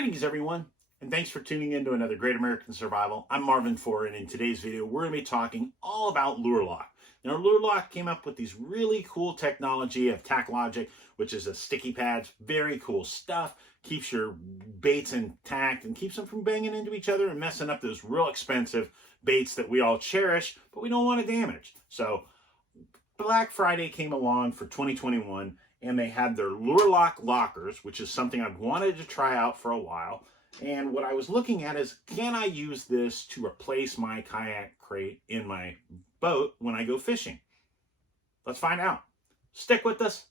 Greetings everyone, and thanks for tuning in to another Great American Survival. I'm Marvin Ford, and in today's video we're going to be talking all about lure lock. Now lure lock came up with these really cool technology of tack logic, which is a sticky pads, very cool stuff, keeps your baits intact and keeps them from banging into each other and messing up those real expensive baits that we all cherish, but we don't want to damage. So Black Friday came along for 2021, and they had their lure lock lockers, which is something I've wanted to try out for a while. And what I was looking at is, can I use this to replace my kayak crate in my boat when I go fishing? Let's find out. Stick with us.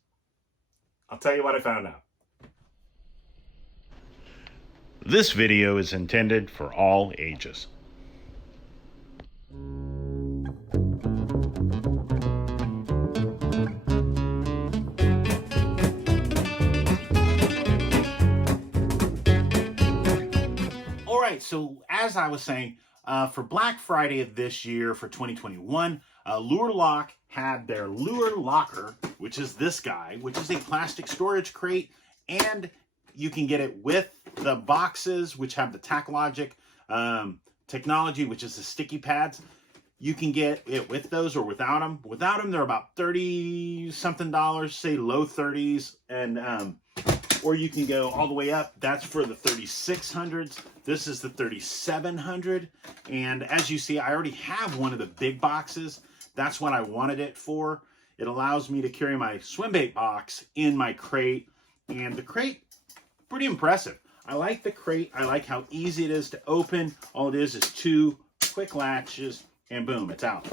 I'll tell you what I found out. This video is intended for all ages. So as I was saying, for Black Friday of this year for 2021, Lure Lock had their Lure Locker, which is this guy, which is a plastic storage crate, and you can get it with the boxes, which have the tack logic technology, which is the sticky pads. You can get it with those or without them. Without them, they're about $30-something, say low 30s, and or you can go all the way up. That's for the 3600s. This is the 3700. And as you see, I already have one of the big boxes. That's what I wanted it for. It allows me to carry my swim bait box in my crate. And the crate, pretty impressive. I like the crate. I like how easy it is to open. All it is two quick latches and boom, it's out.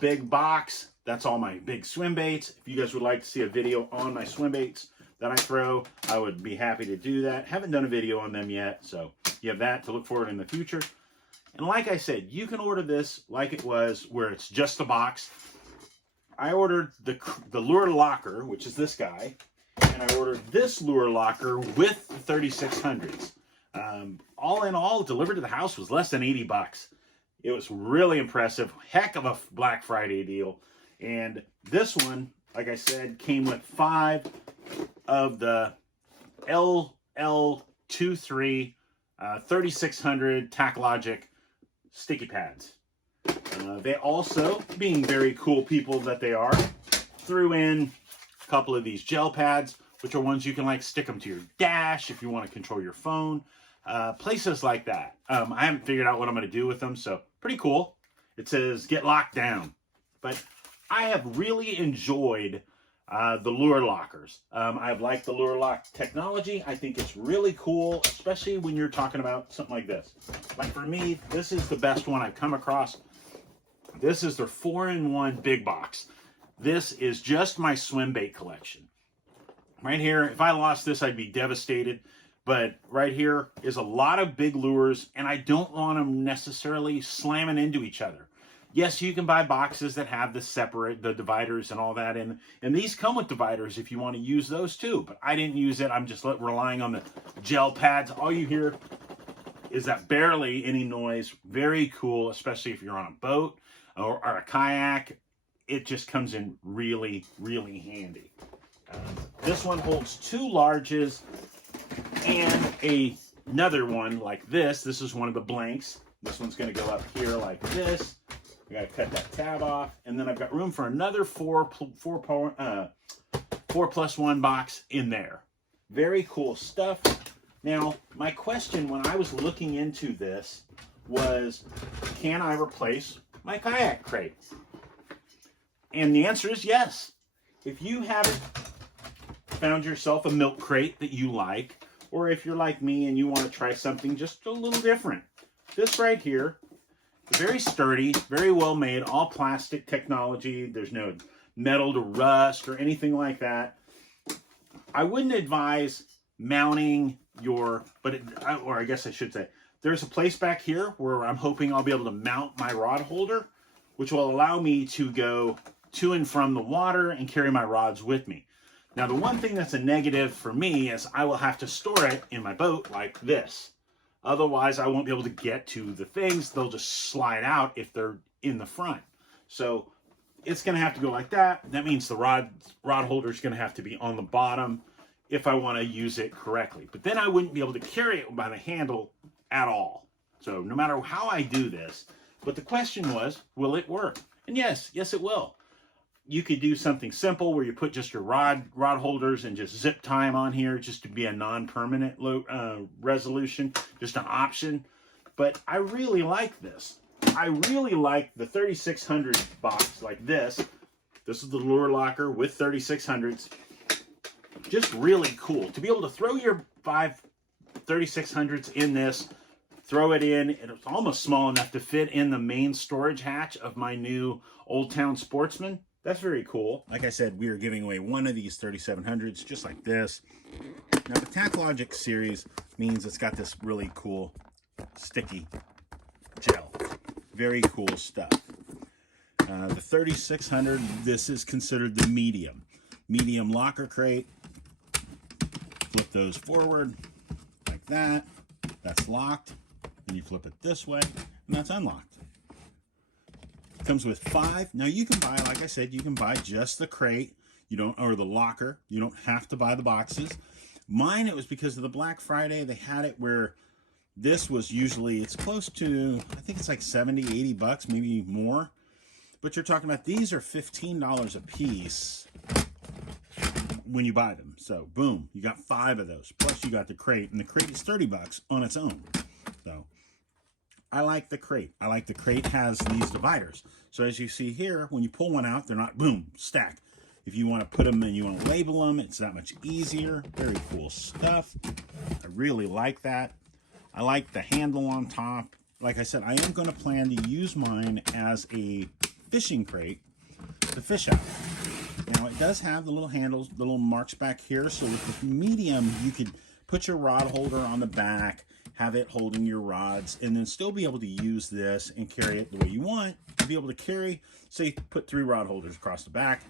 Big box. That's all my big swim baits. If you guys would like to see a video on my swim baits that I throw, I would be happy to do that. Haven't done a video on them yet, so you have that to look forward in the future. And like I said, you can order this like it was, where it's just a box. I ordered the Lure Locker, which is this guy, and I ordered this Lure Locker with the 3600s. All in all, delivered to the house was less than 80 bucks. It was really impressive. Heck of a Black Friday deal. And this one, like I said, came with 5 of the LL23 3600 tack logic sticky pads. They also, being very cool people that they are, threw in a couple of these gel pads, which are ones you can like stick them to your dash if you want to control your phone, places like that. I haven't figured out what I'm going to do with them, so pretty cool. It says get locked down, but I have really enjoyed the lure lockers. I've liked the lure lock technology. I think it's really cool, especially when you're talking about something like this. Like for me, this is the best one I've come across. This is their 4-in-1 big box. This is just my swim bait collection. Right here, if I lost this, I'd be devastated. But right here is a lot of big lures, and I don't want them necessarily slamming into each other. Yes, you can buy boxes that have the dividers and all that, and these come with dividers if you want to use those too, but I didn't use it. I'm just relying on the gel pads. All you hear is that barely any noise. Very cool, especially if you're on a boat or a kayak. It just comes in really, really handy. This one holds 2 larges and another one like this. This is one of the blanks. This one's going to go up here like this. I got to cut that tab off, and then I've got room for another 4+1 box in there. Very cool stuff. Now, my question when I was looking into this was, can I replace my kayak crate? And the answer is yes. If you haven't found yourself a milk crate that you like, or if you're like me and you want to try something just a little different, this right here, very sturdy, very well made, all plastic technology. There's no metal to rust or anything like that. I wouldn't advise mounting or I guess I should say, there's a place back here where I'm hoping I'll be able to mount my rod holder, which will allow me to go to and from the water and carry my rods with me. Now, the one thing that's a negative for me is I will have to store it in my boat like this. Otherwise, I won't be able to get to the things. They'll just slide out if they're in the front. So it's going to have to go like that. That means the rod holder is going to have to be on the bottom. if I want to use it correctly. But then I wouldn't be able to carry it by the handle at all. So no matter how I do this, but the question was, will it work? And yes, it will. You could do something simple where you put just your rod holders and just zip tie them on here just to be a non-permanent resolution, just an option. But I really like this. I really like the 3600 box like this. This is the lure locker with 3600s. Just really cool to be able to throw your 5 3600s in this, throw it in. It's almost small enough to fit in the main storage hatch of my new Old Town Sportsman. That's very cool. Like I said, we are giving away one of these 3700s just like this. Now the Tacklogic series means it's got this really cool sticky gel. Very cool stuff. The 3600, this is considered the medium locker crate. Flip those forward like that. That's locked. And you flip it this way, and that's unlocked. Comes with 5. Now you can buy, like I said, you can buy just the crate. You don't, or the locker. You don't have to buy the boxes. Mine, it was because of the Black Friday. They had it where this was usually, it's close to, I think it's like 70, 80 bucks, maybe more. But you're talking about, these are $15 a piece when you buy them. So boom, you got 5 of those. Plus you got the crate, and the crate is 30 bucks on its own. So I like the crate. I like the crate has these dividers. So as you see here, when you pull one out, they're not boom, stack. If you want to put them and you want to label them, it's that much easier. Very cool stuff. I really like that. I like the handle on top. Like I said, I am going to plan to use mine as a fishing crate to fish out. Now it does have the little handles, the little marks back here. So with the medium, you could put your rod holder on the back, have it holding your rods, and then still be able to use this and carry it the way you want. To be able to carry, say you put 3 rod holders across the back,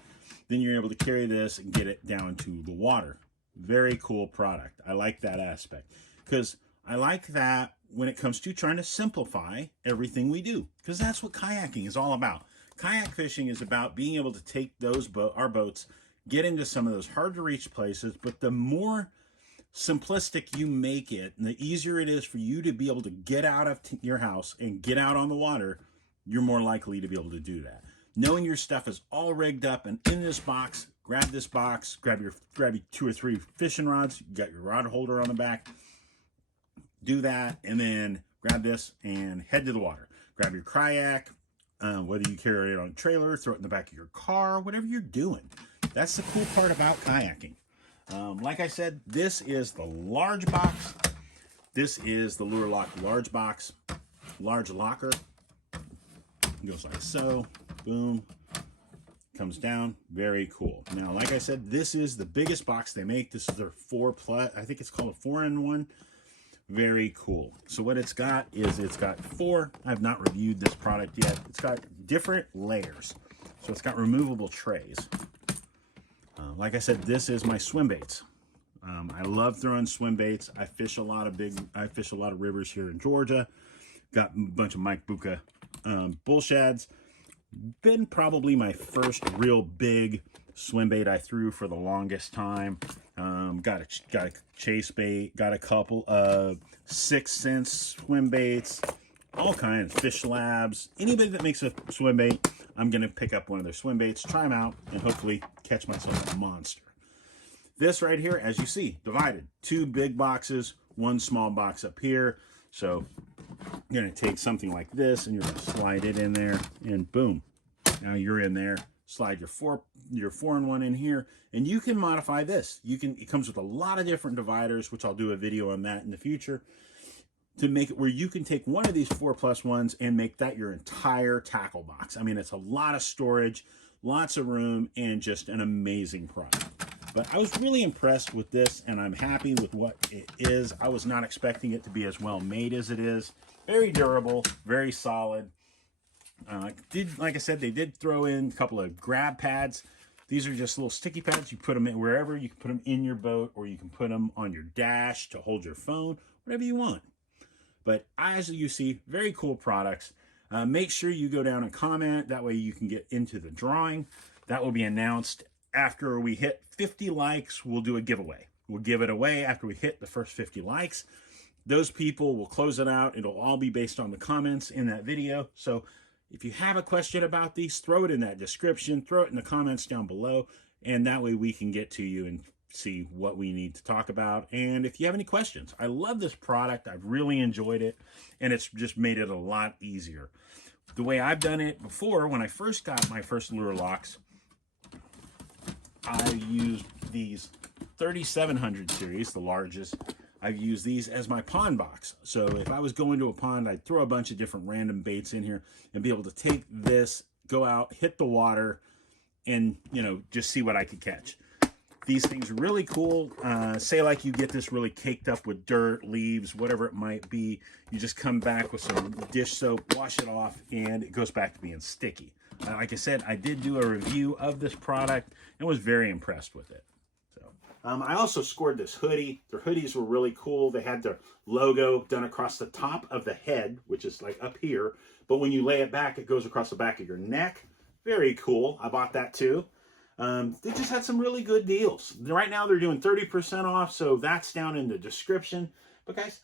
then you're able to carry this and get it down into the water. Very cool product. I like that aspect, because I like that when it comes to trying to simplify everything we do, because that's what kayaking is all about. Kayak fishing is about being able to take those our boats, get into some of those hard to reach places, but the more simplistic you make it, and the easier it is for you to be able to get out of your house and get out on the water, you're more likely to be able to do that. Knowing your stuff is all rigged up and in this box, grab this box, grab your 2 or 3 fishing rods, you got your rod holder on the back, do that, and then grab this and head to the water. Grab your kayak, whether you carry it on a trailer, throw it in the back of your car, whatever you're doing. That's the cool part about kayaking. Like I said, this is the large box. This is the Lure Lock large box, large locker. It goes like so, boom, comes down, very cool. Now, like I said, this is the biggest box they make. This is their 4+, I think it's called a 4-in-1. Very cool. So what it's got is it's got 4. I've not reviewed this product yet. It's got different layers. So it's got removable trays. Like I said, this is my swim baits. I love throwing swim baits. I fish a lot of rivers here in Georgia. Got a bunch of Mike Bucca bull shads. Been probably my first real big swim bait I threw for the longest time. Got a chase bait. Got a couple of 6 Sense swim baits. All kinds, Fish Labs. Anybody that makes a swim bait, I'm going to pick up one of their swim baits, try them out, and hopefully catch myself a monster. This right here, as you see, divided. 2 big boxes, 1 small box up here. So you're going to take something like this, and you're going to slide it in there, and boom. Now you're in there. Slide your 4-in-1 in here, and you can modify this. It comes with a lot of different dividers, which I'll do a video on that in the future, to make it where you can take one of these 4+1s and make that your entire tackle box. I mean, it's a lot of storage, lots of room, and just an amazing product. But I was really impressed with this, and I'm happy with what it is. I was not expecting it to be as well made as it is. Very durable, very solid. Like I said, they did throw in a couple of grab pads. These are just little sticky pads. You put them in wherever. You can put them in your boat, or you can put them on your dash to hold your phone, whatever you want. But as you see, very cool products. Make sure you go down and comment. That way you can get into the drawing. That will be announced after we hit 50 likes. We'll do a giveaway. we'll give it away after we hit the first 50 likes. Those people will close it out. It'll all be based on the comments in that video. So if you have a question about these, throw it in that description, throw it in the comments down below, and that way we can get to you and see what we need to talk about. And if you have any questions, I love this product. I've really enjoyed it, and it's just made it a lot easier. The way I've done it before, when I first got my first lure locks, I used these 3700 series, the largest. I've used these as my pond box. So if I was going to a pond, I'd throw a bunch of different random baits in here and be able to take this, go out, hit the water, and, you know, just see what I could catch. These things are really cool. Say like you get this really caked up with dirt, leaves, whatever it might be. You just come back with some dish soap, wash it off, and it goes back to being sticky. Like I said, I did do a review of this product and was very impressed with it. I also scored this hoodie. Their hoodies were really cool. They had their logo done across the top of the head, which is like up here. But when you lay it back, it goes across the back of your neck. Very cool. I bought that too. They just had some really good deals. Right now they're doing 30% off, so that's down in the description. But guys,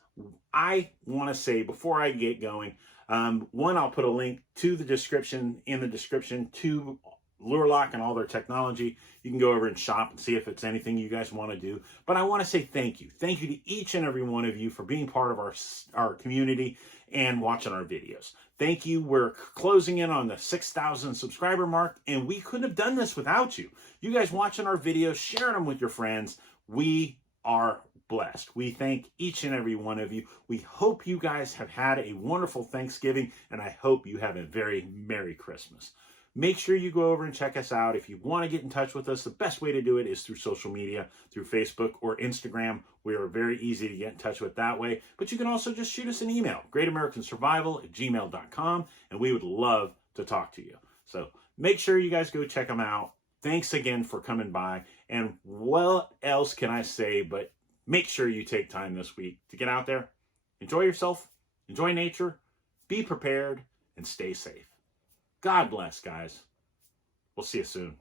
I want to say before I get going, one, I'll put a link to the description, in the description, to Lure Lock and all their technology. You can go over and shop and see if it's anything you guys want to do. But I want to say thank you. Thank you to each and every one of you for being part of our community and watching our videos. Thank you. We're closing in on the 6,000 subscriber mark, and we couldn't have done this without you. You guys watching our videos, sharing them with your friends. We are blessed. We thank each and every one of you. We hope you guys have had a wonderful Thanksgiving, and I hope you have a very Merry Christmas. Make sure you go over and check us out. If you want to get in touch with us, the best way to do it is through social media, through Facebook or Instagram. We are very easy to get in touch with that way. But you can also just shoot us an email, greatamericansurvival@gmail.com, and we would love to talk to you. So make sure you guys go check them out. Thanks again for coming by. And what else can I say but make sure you take time this week to get out there, enjoy yourself, enjoy nature, be prepared, and stay safe. God bless, guys. We'll see you soon.